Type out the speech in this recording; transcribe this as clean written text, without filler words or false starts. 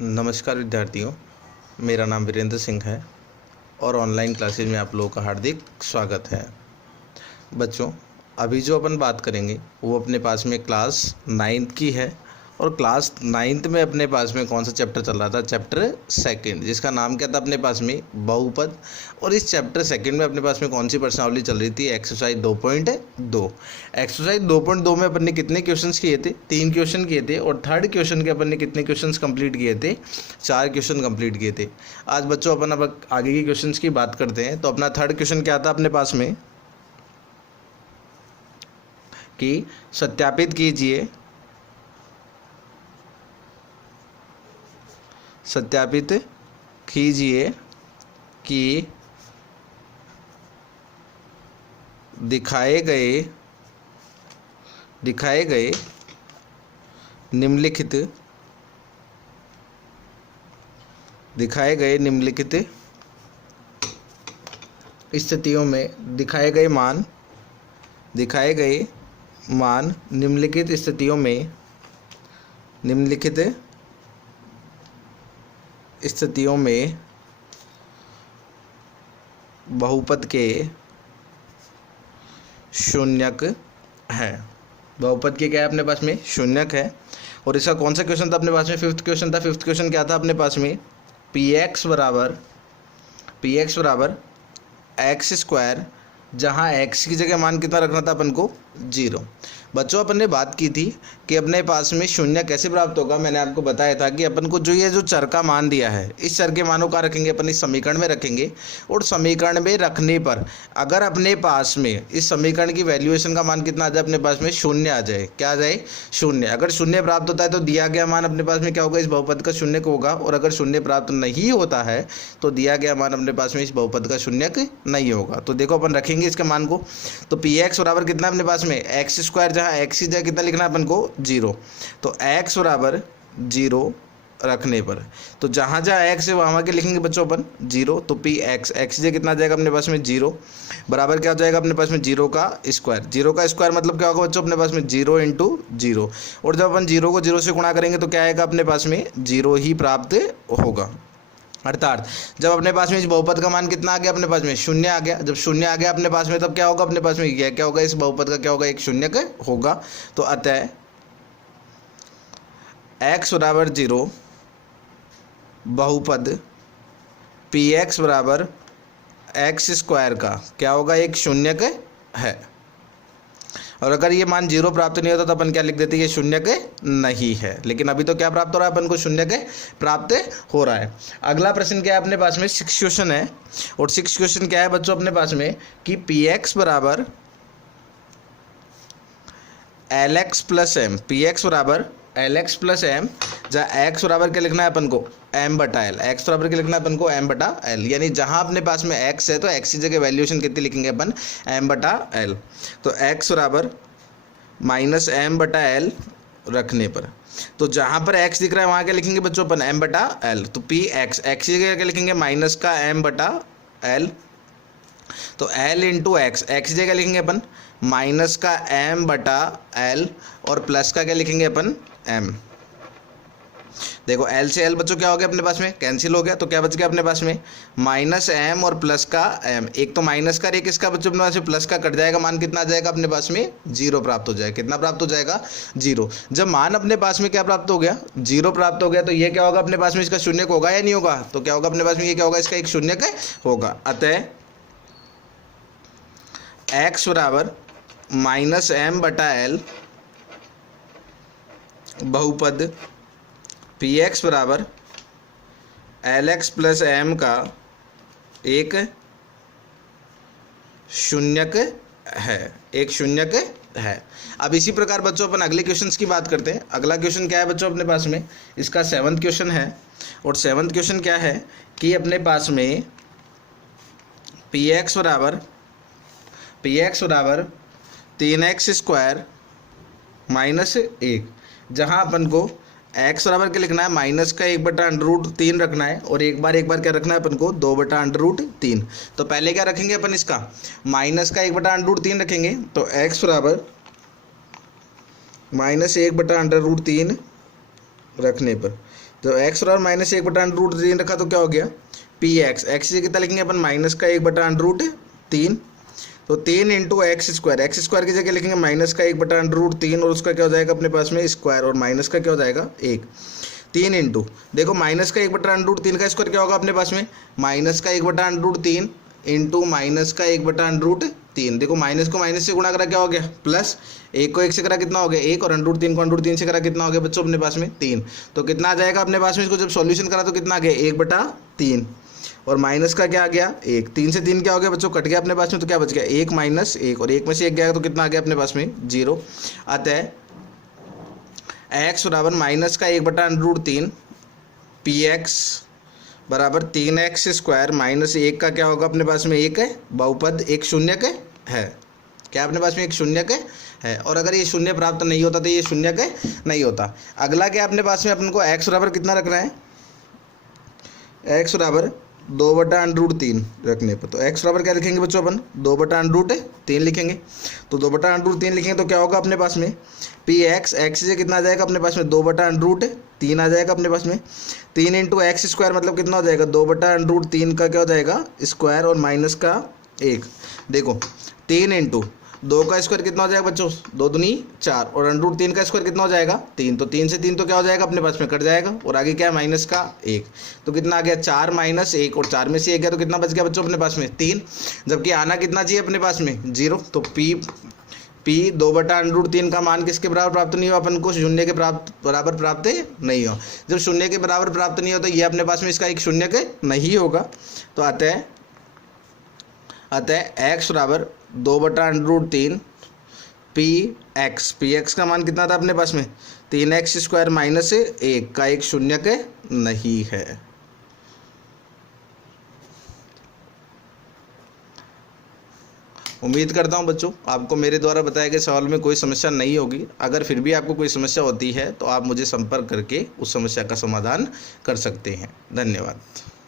नमस्कार विद्यार्थियों, मेरा नाम वीरेंद्र सिंह है और ऑनलाइन क्लासेज में आप लोगों का हार्दिक स्वागत है। बच्चों, अभी जो अपन बात करेंगे वो अपने पास में क्लास 9th की है और क्लास 9th में अपने पास में कौन सा चैप्टर चल रहा था? चैप्टर सेकंड, जिसका नाम क्या था अपने पास में? बहुपद। और इस चैप्टर सेकंड में अपने पास में कौन सी प्रश्नावली चल रही थी? एक्सरसाइज 2.2। एक्सरसाइज 2.2 में अपन ने कितने क्वेश्चंस किए थे? 3 क्वेश्चन किए थे। और थर्ड क्वेश्चन के अपन ने कितने क्वेश्चंस कंप्लीट किए थे? 4 क्वेश्चन कंप्लीट किए थे। आज बच्चों अपन अब आगे के क्वेश्चंस की बात करते हैं। तो अपना थर्ड क्वेश्चन क्या था अपने पास में कि सत्यापित कीजिए कि दिखाए गए निम्नलिखित स्थितियों में दिखाए गए मान निम्नलिखित स्थितियों में बहुपद के शून्यक है। बहुपद के क्या है अपने पास में? शून्यक है। और इसका कौन सा क्वेश्चन था अपने पास में? फिफ्थ क्वेश्चन था। फिफ्थ क्वेश्चन क्या था अपने पास में? पी एक्स बराबर एक्स स्क्वायर, जहाँ एक्स की जगह मान कितना रखना था अपन को? 0। बच्चों, अपन ने बात की थी कि अपने पास में शून्य कैसे प्राप्त होगा। मैंने आपको बताया था कि अपन को जो चर का मान दिया है, इस चर के मानों का रखेंगे अपन इस समीकरण में रखेंगे। और समीकरण में रखने पर अगर अपने पास में इस समीकरण की वैल्यूएशन का मान कितना आ जाए? अपने पास में शून्य आ जाए। क्या आ जाए? शून्य। अगर शून्य प्राप्त होता है तो दिया गया मान अपने पास में क्या होगा? इस बहुपद का शून्य होगा। और अगर शून्य प्राप्त नहीं होता है तो दिया गया मान अपने पास में इस बहुपद का शून्य नहीं होगा। तो देखो अपन रखेंगे इसके मान को। तो पी एक्स बराबर कितना अपने पास में? एक्स स्क्वायर, जहाँ एक्स की जगह कितना लिखना है अपन को? 0। तो एक्स बराबर 0 रखने पर तो जहाँ एक्स है वहाँ के लिखेंगे बच्चों अपन 0। तो पी एक्स की जगह कितना आ जाएगा अपने पास में? 0 बराबर क्या हो जाएगा अपने पास में? 0 का स्क्वायर। 0 का स्क्वायर मतलब क्या होगा बच्चों अपने पास में? 0 × 0। और जब अपन 0 को 0 से गुणा करेंगे तो क्या आएगा अपने पास में? 0 ही प्राप्त होगा। अर्थात जब अपने पास में इस बहुपद का मान कितना आ गया अपने पास में? शून्य आ गया। जब शून्य आ गया अपने पास में तब क्या होगा अपने पास में? क्या होगा? इस बहुपद का क्या होगा? एक शून्य होगा। तो अतः x बराबर 0 बहुपद पी एक्स बराबर एक्स स्क्वायर का क्या होगा? एक शून्य है। और अगर ये मान 0 प्राप्त नहीं होता तो अपन क्या लिख देते? ये शून्य नहीं है। लेकिन अभी तो क्या प्राप्त हो रहा है अपन को? शून्य प्राप्त हो रहा है। अगला प्रश्न क्या है अपने पास में? 6 क्वेश्चन है। और 6 क्वेश्चन क्या है बच्चों अपने पास में कि पी एक्स बराबर L X plus M. P X बराबर एल एक्स प्लस एम, जहाँ एक्स बराबर क्या लिखना है अपन को? एम बटा एल। एक्स बराबर क्या लिखना है अपन को? एम बटा एल। यानी जहाँ अपने पास में एक्स है तो एक्स की जगह वैल्यूएशन कितनी लिखेंगे अपन? एम बटा एल। तो एक्स बराबर माइनस एम बटा एल रखने पर तो जहाँ पर एक्स दिख रहा है वहाँ क्या लिखेंगे बच्चों अपन? एम बटा एल। तो पी एक्स की जगह क्या लिखेंगे? माइनस का एम बटा एल। तो एल इंटू एक्स की जगह लिखेंगे अपन माइनस का एम बटा एल और प्लस का क्या लिखेंगे अपन? एम। देखो एल से एल बच्चों क्या हो गया अपने पास में? कैंसिल हो गया। तो क्या बच गया अपने पास में? माइनस एम और प्लस का एम। एक तो माइनस का, एक इसका बच्चों अपने पास में प्लस का कट जाएगा। मान कितना आ जाएगा अपने पास में? 0 प्राप्त हो जाएगा। कितना प्राप्त हो जाएगा? 0। जब मान अपने पास में क्या प्राप्त हो गया? 0 प्राप्त हो गया तो ये क्या होगा अपने पास में? इसका शून्य होगा या नहीं होगा? तो क्या होगा अपने पास में? ये क्या होगा? इसका एक शून्य होगा। अतः एक्स बराबर माइनस एम बटा एल बहुपद पी एक्स बराबर एल एक्स प्लस एम का एक शून्यक है। एक शून्यक है। अब इसी प्रकार बच्चों अपन अगले क्वेश्चंस की बात करते हैं। अगला क्वेश्चन क्या है बच्चों अपने पास में? इसका 7th क्वेश्चन है। और 7th क्वेश्चन क्या है कि अपने पास में पी एक्स बराबर 3x स्क्वायर माइनस 1, जहाँ अपन को x बराबर क्या लिखना है? माइनस का 1/√3 रखना है। और एक बार क्या रखना है अपन को? 2/√3। तो पहले क्या रखेंगे अपन? इसका माइनस का 1/√3 रखेंगे। तो x बराबर -1/√3 रखने पर। तो एक्स और माइनस 1/√3 रखा तो क्या हो गया, पी एक्स, एक्स से कितना लिखेंगे अपन, माइनस का 1/√3, तो 3 इंटू एक्स स्क्वायर की जगह लिखेंगे माइनस का 1/√3 और उसका क्या हो जाएगा अपने पास में स्क्वायर, और माइनस का क्या हो जाएगा 1, 3 इंटू, देखो माइनस का 1/√3 का स्क्वायर क्या होगा अपने पास में, माइनस का 1/√3 इंटू माइनस का 1/√3, देखो माइनस को माइनस से गुणा करा क्या हो गया प्लस, एक को एक से करा कितना हो गया 1, और √3 को √3 से करा कितना हो गया बच्चों अपने पास में 3, तो कितना आ जाएगा अपने पास में, इसको जब सॉल्यूशन करा तो कितना आ गया 1/3, और माइनस का क्या आ गया 1, 3 से 3 क्या हो गया बच्चों, कट गया अपने पास में, तो क्या बच गया 1 माइनस 1, और 1 में से 1 गया तो कितना आ गया अपने पास में 0। अतः x बराबर माइनस का 1/√3 पी एक्स बराबर 3x² माइनस 1 का क्या होगा अपने पास में 1 है, बहुपद एक शून्य के है, क्या अपने पास में एक शून्य के है, और अगर ये शून्य प्राप्त नहीं होता तो ये शून्य के नहीं होता। अगला क्या अपने पास में अपन को x बराबर कितना रखना है, x बराबर 2/√3 रखने पर, तो x बराबर क्या लिखेंगे बच्चों अपन 2/√3 लिखेंगे, तो 2/√3 लिखेंगे तो क्या होगा अपने पास में पी एक्स, एक्स से कितना आ जाएगा अपने पास में 2/√3 आ जाएगा अपने पास में, 3 इंटू एक्स स्क्वायर मतलब कितना हो जाएगा 2/√3 का क्या हो जाएगा स्क्वायर, और माइनस का 1, देखो 3 इंटू 2 का स्क्वायर कितना हो जाएगा बच्चों 2 दूनी 4, और √3 का स्क्वायर कितना हो जाएगा 3, तो 3 से 3 तो क्या हो जाएगा अपने पास में कट जाएगा, और आगे क्या है माइनस का 1, तो कितना आ गया 4 माइनस 1, और 4 में से 1 गया तो कितना बच गया बच्चों अपने पास में 3, जबकि आना कितना चाहिए अपने पास में 0, तो पी 2/√3 का मान किसके बराबर प्राप्त नहीं हो अपन को, शून्य के बराबर प्राप्त नहीं हो, जब शून्य के बराबर प्राप्त नहीं हो तो ये अपने पास में इसका एक शून्य के नहीं होगा, तो अतः x बराबर 2/√3 पी एक्स का मान कितना था अपने पास में 3x² माइनस 1 का एक शून्य के नहीं है। उम्मीद करता हूं बच्चों आपको मेरे द्वारा बताए गए सवाल में कोई समस्या नहीं होगी। अगर फिर भी आपको कोई समस्या होती है तो आप मुझे संपर्क करके उस समस्या का समाधान कर सकते हैं। धन्यवाद।